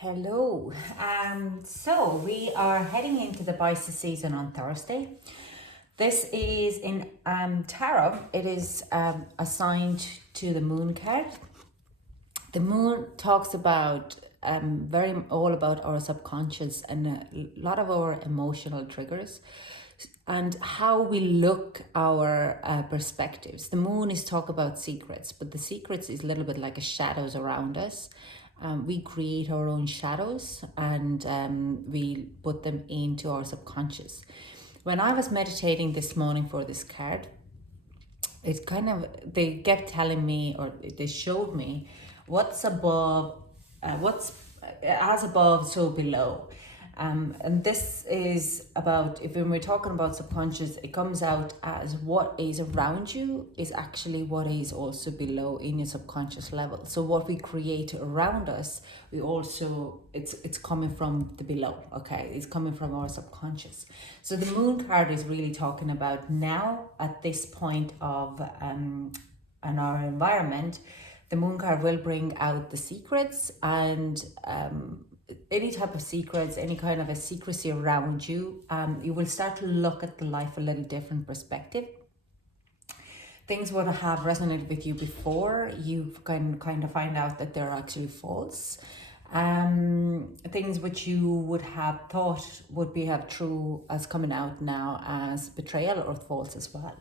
Hello. So we are heading into the Pisces season on Thursday. This is in tarot. It is assigned to the Moon card. The Moon talks about very all about our subconscious and a lot of our emotional triggers and how we look our perspectives. The Moon is talk about secrets, but the secrets is a little bit like a shadows around us. We create our own shadows and we put them into our subconscious. When I was meditating this morning for this card, it kind of, they kept telling me, or they showed me what's above, what's as above, so below. And this is about, if when we're talking about subconscious, it comes out as what is around you is actually what is also below in your subconscious level. So what we create around us, we also, it's coming from the below, okay? It's coming from our subconscious. So the Moon card is really talking about now at this point of in our environment, the Moon card will bring out the secrets and any type of secrets, any kind of a secrecy around you, you will start to look at the life a little different perspective. Things would have resonated with you before, you can kind of find out that they're actually false. Things which you would have thought would be have true as coming out now as betrayal or false as well.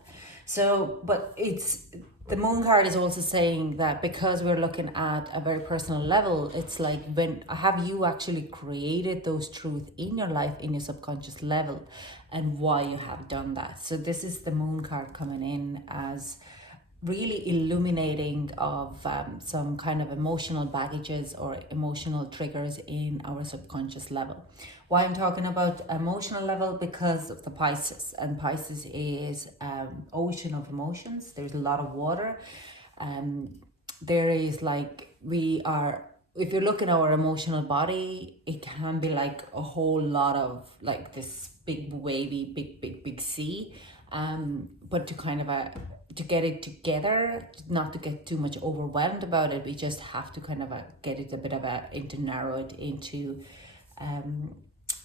So, but it's, the Moon card is also saying that because we're looking at a very personal level, it's like, when have you actually created those truths in your life, in your subconscious level, and why you have done that. So this is the Moon card coming in as really illuminating of some kind of emotional baggages or emotional triggers in our subconscious level. Why I'm talking about emotional level? Because of the Pisces, and Pisces is ocean of emotions. There's a lot of water. There is like, we are, if you look at our emotional body, it can be like a whole lot of like this big wavy, big sea. But to kind of to get it together, not to get too much overwhelmed about it, we just have to kind of get it a bit of into narrow it into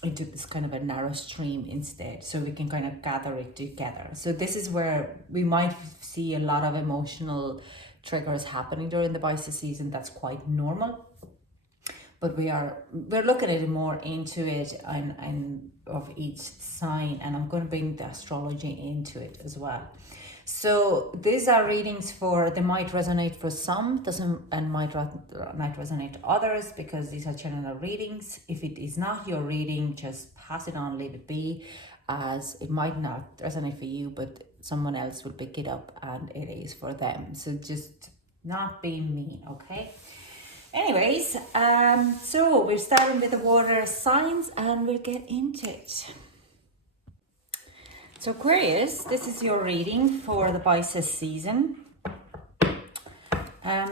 this kind of a narrow stream instead, so we can kind of gather it together. So this is where we might see a lot of emotional triggers happening during the Pisces season. That's quite normal, but we're looking at it more into it and of each sign, and I'm going to bring the astrology into it as well. So these are readings for, they might resonate for some, doesn't, and might not resonate to others, because these are general readings. If it is not your reading, just pass it on, leave it be, as it might not resonate for you, but someone else will pick it up and it is for them. So just not being me, okay? Anyways, so we're starting with the water signs and we'll get into it. So Aquarius, this is your reading for the Pisces season.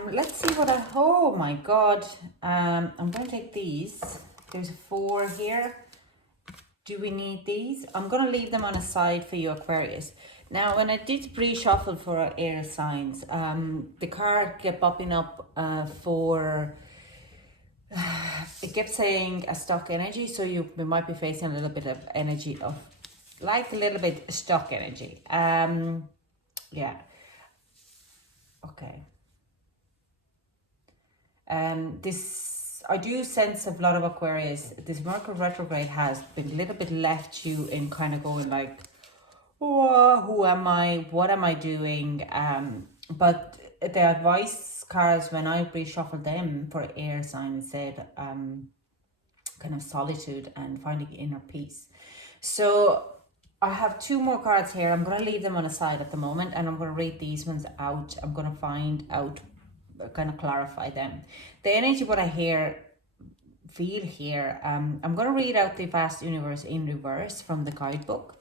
Let's see what I, oh my God. I'm going to take these. There's 4 here. Do we need these? I'm going to leave them on a side for you, Aquarius. Now, when I did pre-shuffle for our air signs, the card kept popping up for, it kept saying a stuck energy. So we might be facing a little bit of energy of, like a little bit stuck energy. Yeah. Okay. This, I do sense a lot of Aquarius. This Mercury retrograde has been a little bit left you in kind of going like, oh, who am I? What am I doing? But the advice cards, when I reshuffled them for air signs, said kind of solitude and finding inner peace. So I have 2 more cards here. I'm going to leave them on a side at the moment, and I'm going to read these ones out. I'm going to find out, kind of clarify them. The energy, what I feel here, I'm going to read out the vast universe in reverse from the guidebook.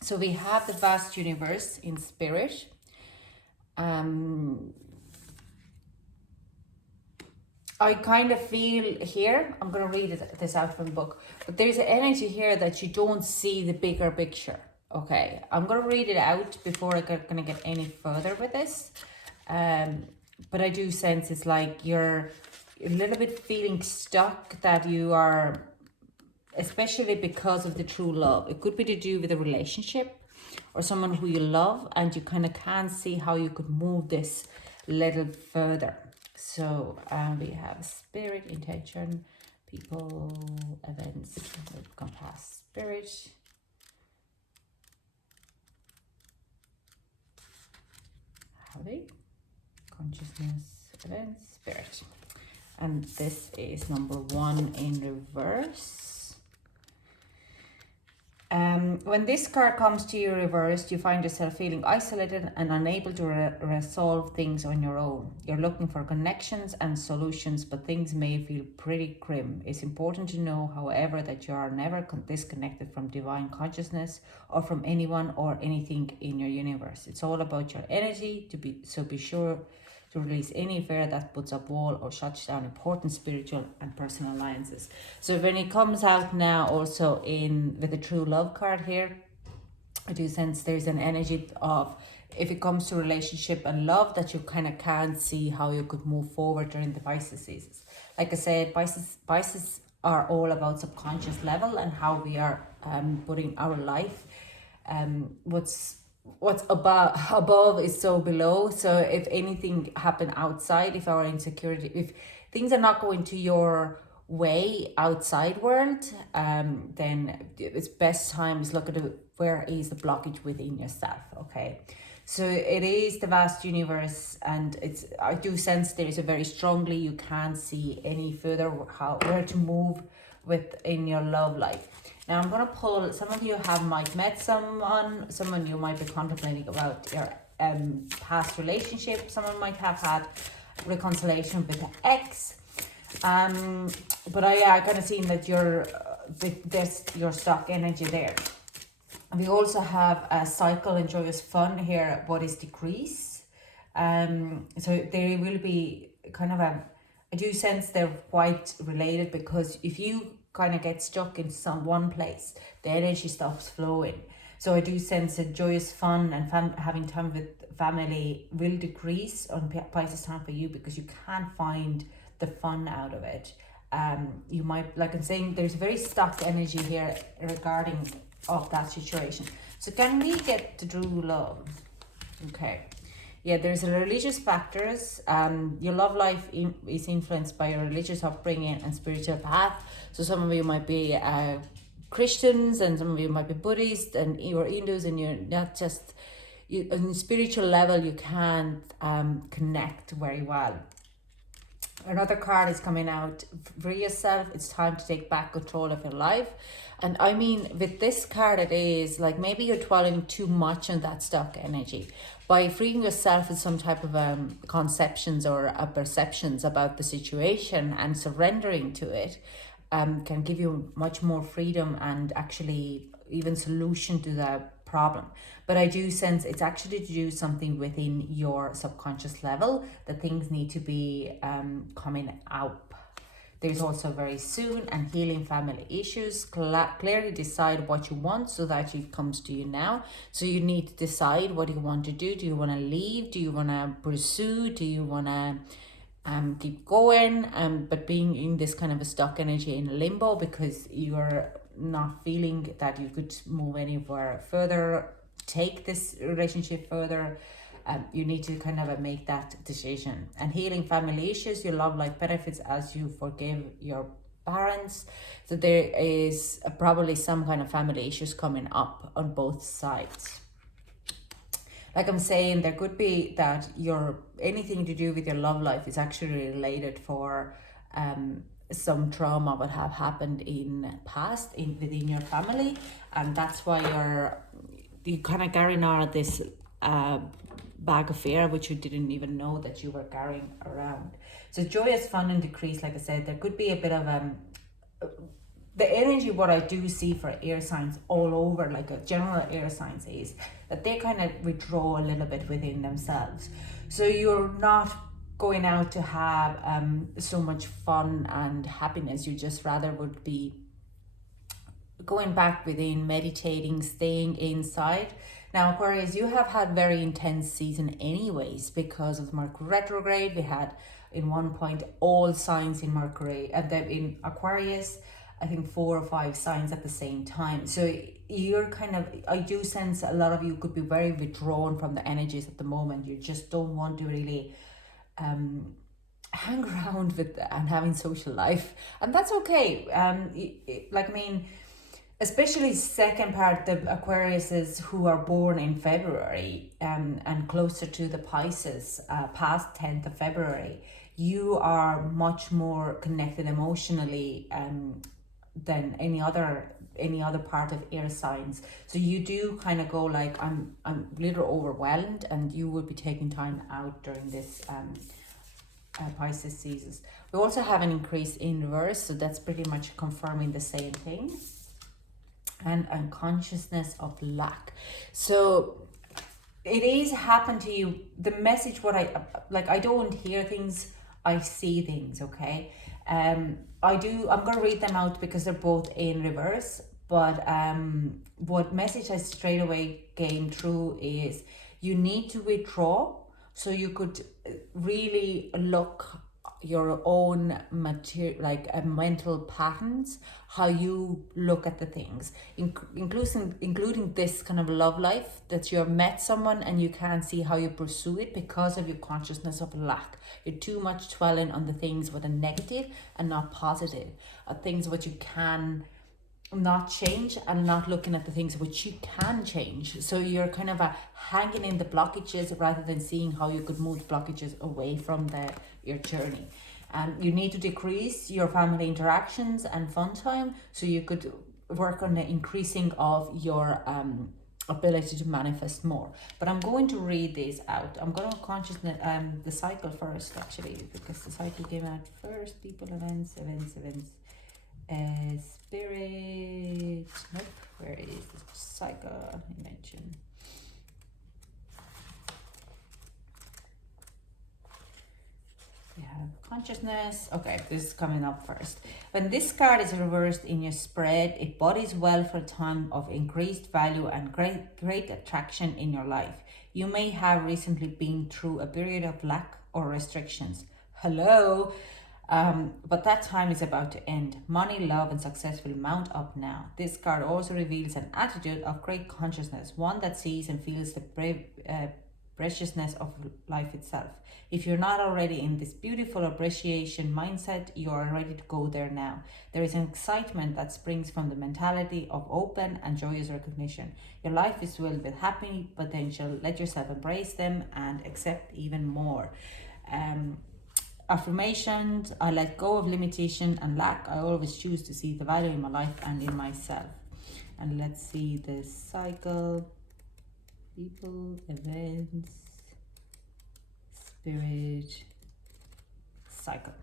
So we have the vast universe in spirit. I kind of feel here, I'm going to read this out from the book, but there's an energy here that you don't see the bigger picture. Okay, I'm going to read it out before I'm going to get any further with this. But I do sense it's like you're a little bit feeling stuck, that you are, especially because of the true love. It could be to do with a relationship or someone who you love, and you kind of can't see how you could move this a little further. So we have spirit, intention, people, events, compass, spirit. Howdy, consciousness, events, spirit. And this is number 1 in reverse. When this card comes to you reversed, you find yourself feeling isolated and unable to resolve things on your own. You're looking for connections and solutions, but things may feel pretty grim. It's important to know, however, that you are never disconnected from divine consciousness or from anyone or anything in your universe. It's all about your energy, so be sure to release any fear that puts up wall or shuts down important spiritual and personal alliances. So when it comes out now also with the true love card here, I do sense there's an energy of, if it comes to relationship and love, that you kind of can't see how you could move forward during the Pisces seasons. Like I said, Pisces are all about subconscious level and how we are putting our life. What's above is so below. So if anything happen outside, if our insecurity, if things are not going to your way outside world, then it's best time is look at where is the blockage within yourself. Okay, so it is the vast universe, and I do sense there is a very strongly, you can't see any further where to move within your love life. Now I'm going to pull, some of you might met someone you might be contemplating about your past relationship. Someone might have had reconciliation with an ex. But I kind of seen that there's your stock energy there. We also have a cycle and joyous fun here, what is decrease. So there will be kind of I do sense they're quite related, because if you kind of get stuck in one place, the energy stops flowing. So I do sense that joyous fun and having time with family will decrease on Pisces time for you, because you can't find the fun out of it. You might, like I'm saying, there's very stuck energy here regarding of that situation. So can we get to true love? Okay. Yeah, there's religious factors. Your love life is influenced by your religious upbringing and spiritual path. So some of you might be Christians, and some of you might be Buddhist, and you're Hindus, and you're not just, on a spiritual level, you can't connect very well. Another card is coming out, free yourself. It's time to take back control of your life. And I mean, with this card, it is like maybe you're dwelling too much on that stuck energy. By freeing yourself with some type of conceptions or perceptions about the situation and surrendering to it, can give you much more freedom and actually even solution to the problem. But I do sense it's actually to do something within your subconscious level, that things need to be coming out. There's also very soon and healing family issues. Clearly decide what you want so that it comes to you now. So you need to decide what you want to do. Do you want to leave? Do you want to pursue? Do you want to keep going? But being in this kind of a stuck energy in limbo, because you're not feeling that you could move anywhere further, take this relationship further. You need to kind of make that decision. And healing family issues, your love life benefits as you forgive your parents. So there is probably some kind of family issues coming up on both sides. Like I'm saying, there could be that anything to do with your love life is actually related for some trauma what have happened in past within your family, and that's why you kind of carrying on this bag of fear which you didn't even know that you were carrying around. So joyous fun and decrease, like I said, there could be a bit of the energy. What I do see for air signs all over, like a general air signs, is that they kind of withdraw a little bit within themselves. So you're not going out to have so much fun and happiness. You just rather would be going back within, meditating, staying inside. Now, Aquarius, you have had very intense season anyways because of Mercury retrograde. We had in one point all signs in Mercury, and then in Aquarius, I think 4 or 5 signs at the same time. So you're kind of, I do sense a lot of you could be very withdrawn from the energies at the moment. You just don't want to really hang around with and having social life, and that's okay. Like, I mean, especially second part, the Aquariuses who are born in February and closer to the Pisces, past 10th of February, you are much more connected emotionally than any other part of air signs. So you do kind of go like, I'm a little overwhelmed, and you will be taking time out during this Pisces seasons. We also have an increase in reverse, so that's pretty much confirming the same thing. And unconsciousness of lack. So it is happen to you. The message, what I like, I don't hear things, I see things. Okay, I'm gonna read them out because they're both in reverse. But what message I straight away came through is you need to withdraw, so you could really look your own material, like mental patterns, how you look at the things, including this kind of love life, that you have met someone and you can't see how you pursue it because of your consciousness of lack. You're too much dwelling on the things with a negative and not positive, things which you can not change, and not looking at the things which you can change. So you're kind of hanging in the blockages rather than seeing how you could move blockages away from your journey. And you need to decrease your family interactions and fun time, so you could work on the increasing of your ability to manifest more. But I'm going to read these out. I'm going to consciousness the cycle first, actually, because the cycle came out first. People, events. Spirit. Nope. Where is the cycle you mentioned? We have consciousness. Okay, this is coming up first. When this card is reversed in your spread, it bodies well for a time of increased value and great attraction in your life. You may have recently been through a period of lack or restrictions. Hello. But that time is about to end. Money, love, and success will mount up now. This card also reveals an attitude of great consciousness, one that sees and feels the preciousness of life itself. If you're not already in this beautiful appreciation mindset, you are ready to go there now. There is an excitement that springs from the mentality of open and joyous recognition. Your life is filled with happy potential. Let yourself embrace them and accept even more. Affirmations: I let go of limitation and lack. I always choose to see the value in my life and in myself. And let's see the cycle. People, events, spirit, cycle.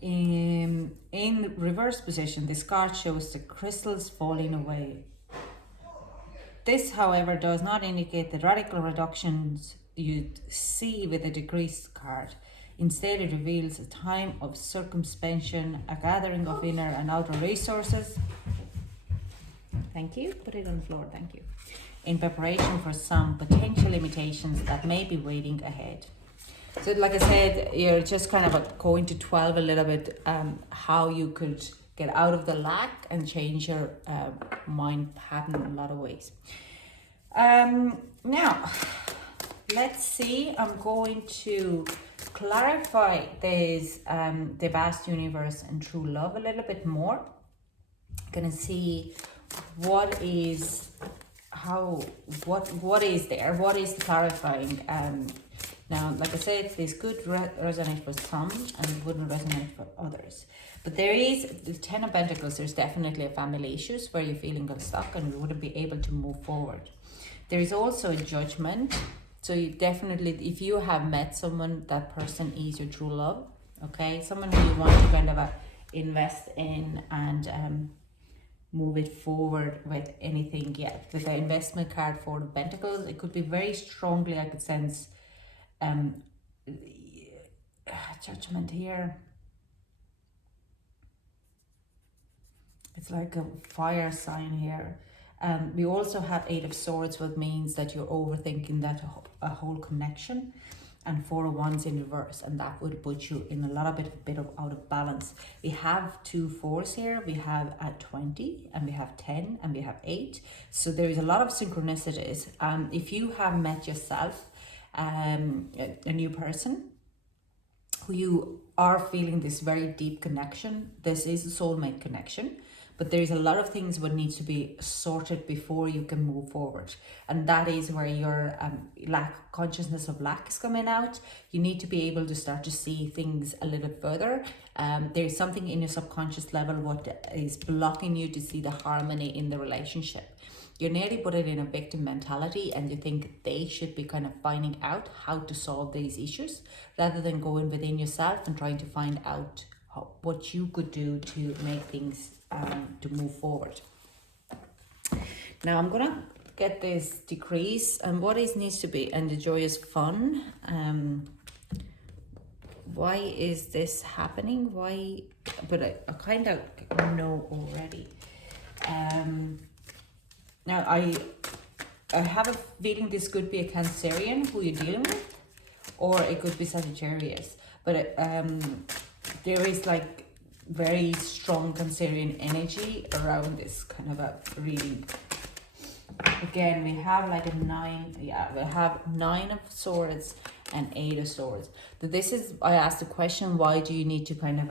In reverse position, this card shows the crystals falling away. This, however, does not indicate the radical reductions you'd see with a decreased card. Instead, it reveals a time of circumspection, a gathering of inner and outer resources. Thank you. Put it on the floor. Thank you. In preparation for some potential limitations that may be waiting ahead. So, like I said, you're just kind of going to 12 a little bit how you could get out of the lack and change your mind pattern in a lot of ways. Now, let's see. I'm going to clarify this the vast universe and true love a little bit more. Gonna see what is what is there, what is clarifying. Now, like I said, this could resonate for some and it wouldn't resonate for others. But there is the Ten of Pentacles. There's definitely a family issues where you're feeling stuck and you wouldn't be able to move forward. There is also a judgment. So you definitely, if you have met someone, that person is your true love. Okay, someone who you want to kind of invest in and move it forward with anything yet. With the investment card for the Pentacles, it could be very strongly, I could sense judgment here. It's like a fire sign here. We also have Eight of Swords, which means that you're overthinking that a whole connection. and Four of Wands in reverse, and that would put you in a lot of bit of out of balance. We have two fours here. We have at 20, and we have 10, and we have 8. So there is a lot of synchronicities. If you have met yourself, a new person who you are feeling this very deep connection, this is a soulmate connection. But there's a lot of things what needs to be sorted before you can move forward. And that is where your consciousness of lack is coming out. You need to be able to start to see things a little further. There's something in your subconscious level what is blocking you to see the harmony in the relationship. You're nearly put it in a victim mentality, and you think they should be kind of finding out how to solve these issues rather than going within yourself and trying to find out what you could do to make things to move forward. Now I'm gonna get this decrease, and what it needs to be, and the joy is fun. Why is this happening? Why? But I kind of know already. Now I have a feeling this could be a Cancerian who you're dealing with, or it could be Sagittarius. But there is like very strong Cancerian energy around this kind of a reading. Again, we have like a 9, yeah, we have 9 of Swords and 8 of Swords. But this is, I asked the question, why do you need to kind of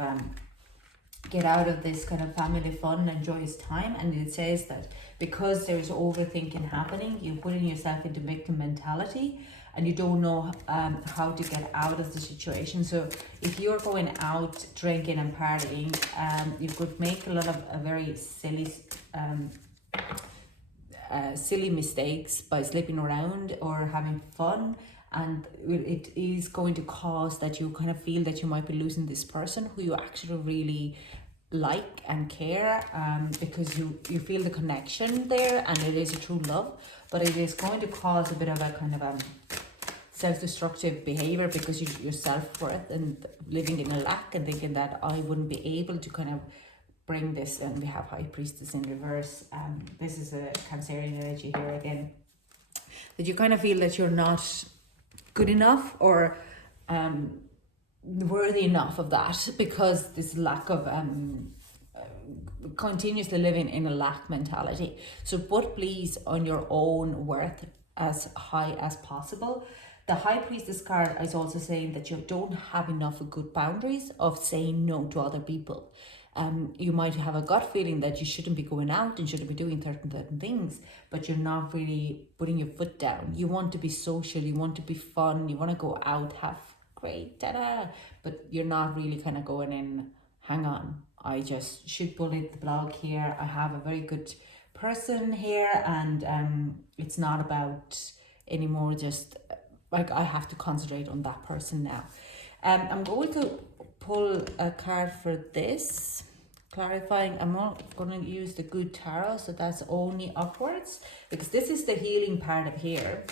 get out of this kind of family fun and joyous time? And it says that because there's overthinking happening, you're putting yourself into victim mentality, and you don't know how to get out of the situation. So if you're going out drinking and partying, you could make a lot of very silly mistakes by sleeping around or having fun, and it is going to cause that you kind of feel that you might be losing this person who you actually really like and care, because you feel the connection there, and it is a true love, but it is going to cause a bit of a kind of self-destructive behavior, because your self-worth and living in a lack and thinking that I wouldn't be able to kind of bring this. And we have High Priestess in reverse. This is a Cancerian energy here again, that you kind of feel that you're not good enough or worthy enough of that, because this lack of continuously living in a lack mentality. So put please on your own worth as high as possible. The High Priestess card is also saying that you don't have enough good boundaries of saying no to other people. You might have a gut feeling that you shouldn't be going out and shouldn't be doing certain things, but you're not really putting your foot down. You want to be social, you want to be fun, you want to go out, have great, but you're not really kind of going in, hang on, I just should bullet the blog here. I have a very good person here, and it's not about anymore just like I have to concentrate on that person now. I'm going to pull a card for this, clarifying. I'm not going to use the Good Tarot, so that's only upwards, because this is the healing part of here,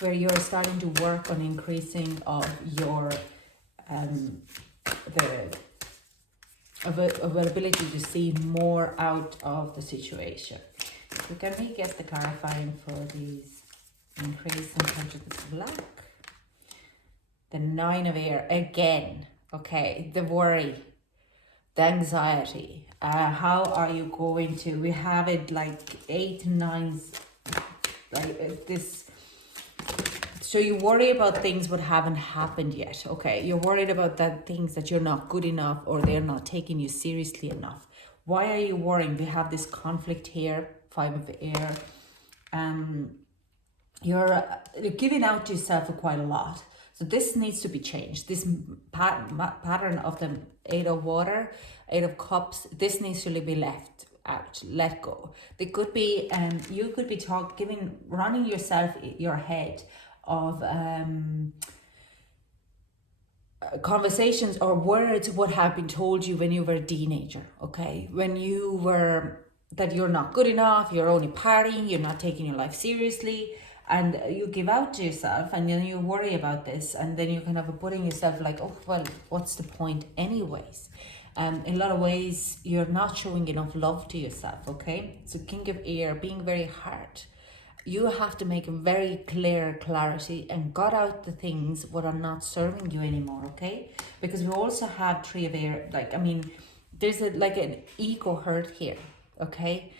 where you're starting to work on increasing of your availability to see more out of the situation. So can we get the clarifying for these? Increase in consciousness of lack. The 9 of Air again. Okay, the worry, the anxiety. How are you going to? We have it like 8 and 9s, like this. So you worry about things that haven't happened yet. Okay, you're worried about that things that you're not good enough, or they're not taking you seriously enough. Why are you worrying? We have this conflict here, 5 of Air. You're giving out to yourself for quite a lot. So this needs to be changed. This pattern of the 8 of Water, 8 of Cups, this needs to be left out, let go. They could be, you could be running yourself, your head of conversations or words what have been told you when you were a teenager, okay? When you were, that you're not good enough, you're only partying, you're not taking your life seriously, and you give out to yourself, and then you worry about this, and then you're kind of putting yourself like, oh, well, what's the point anyways? In a lot of ways, you're not showing enough love to yourself, okay? So King of Air, being very hard. you have to make a very clear clarity and cut out the things what are not serving you anymore, okay? Because we also have three of air, like, I mean, there's a, like an ego hurt here, okay?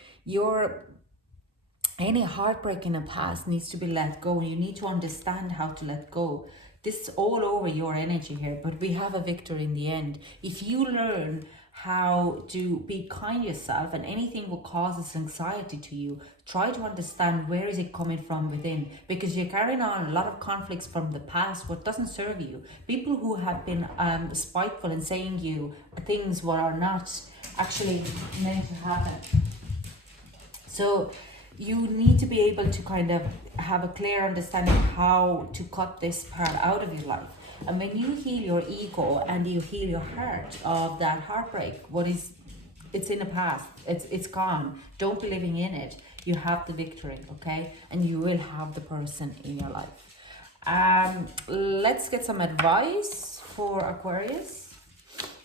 Any heartbreak in the past needs to be let go. You need to understand how to let go. This is all over your energy here, but we have a victory in the end. If you learn how to be kind to yourself, and anything what causes anxiety to you, try to understand where is it coming from within, because you're carrying on a lot of conflicts from the past what doesn't serve you. People who have been spiteful and saying you things what are not actually meant to happen. So you need to be able to kind of have a clear understanding how to cut this part out of your life. And when you heal your ego and you heal your heart of that heartbreak, it's in the past, it's gone. Don't be living in it. You have the victory, okay? And you will have the person in your life. Let's get some advice for Aquarius.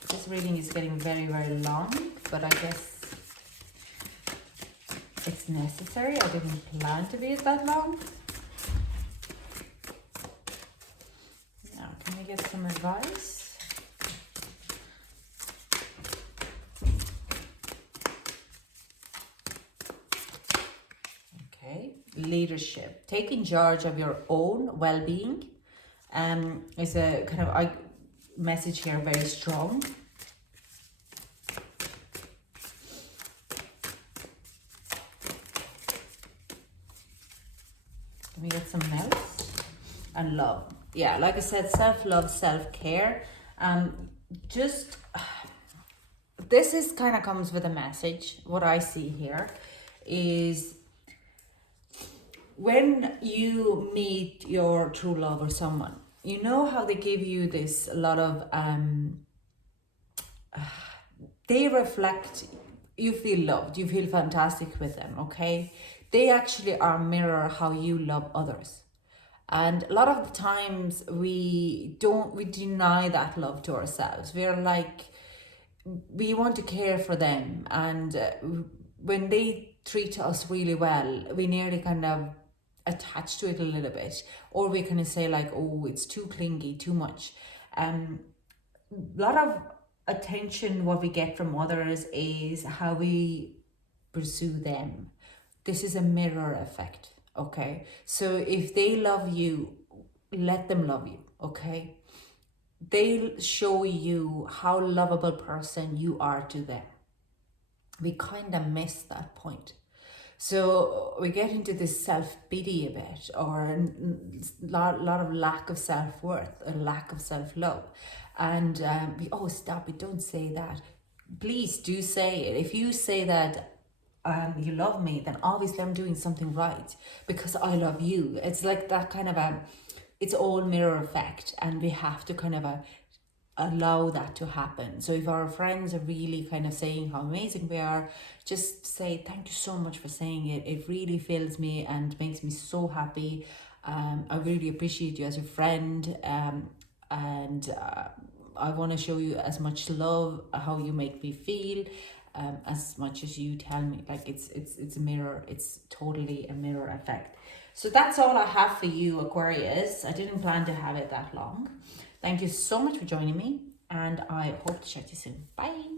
This reading is getting very, very long, but I guess it's necessary. I didn't plan to be that long. Now, can we get some advice? Okay, leadership. Taking charge of your own well-being is a kind of message here, very strong. Can we get some else? And love. Yeah, like I said, self-love, self-care. Just, this is kind of comes with a message. What I see here is when you meet your true love or someone, you know how they give you this a lot of, they reflect, you feel loved, you feel fantastic with them, okay? They actually are mirror how you love others. And a lot of the times we deny that love to ourselves. We're like, we want to care for them. And when they treat us really well, we nearly kind of attach to it a little bit. Or we kind of say like, oh, it's too clingy, too much. A lot of attention what we get from others is how we pursue them. This is a mirror effect, okay? So if they love you, let them love you, okay? They'll show you how lovable person you are to them. We kind of miss that point. So we get into this self-pity a bit, or a lot of lack of self-worth, a lack of self-love. And oh, stop it, don't say that. Please do say it. If you say that, you love me, then obviously I'm doing something right because I love you. It's like that kind of it's all mirror effect, and we have to kind of allow that to happen. So if our friends are really kind of saying how amazing we are, just say thank you so much for saying it. It really fills me and makes me so happy. I really appreciate you as a friend, and I want to show you as much love, how you make me feel. As much as you tell me, like it's a mirror. It's totally a mirror effect. So that's all I have for you, Aquarius. I didn't plan to have it that long. Thank you so much for joining me, and I hope to chat to you soon. Bye.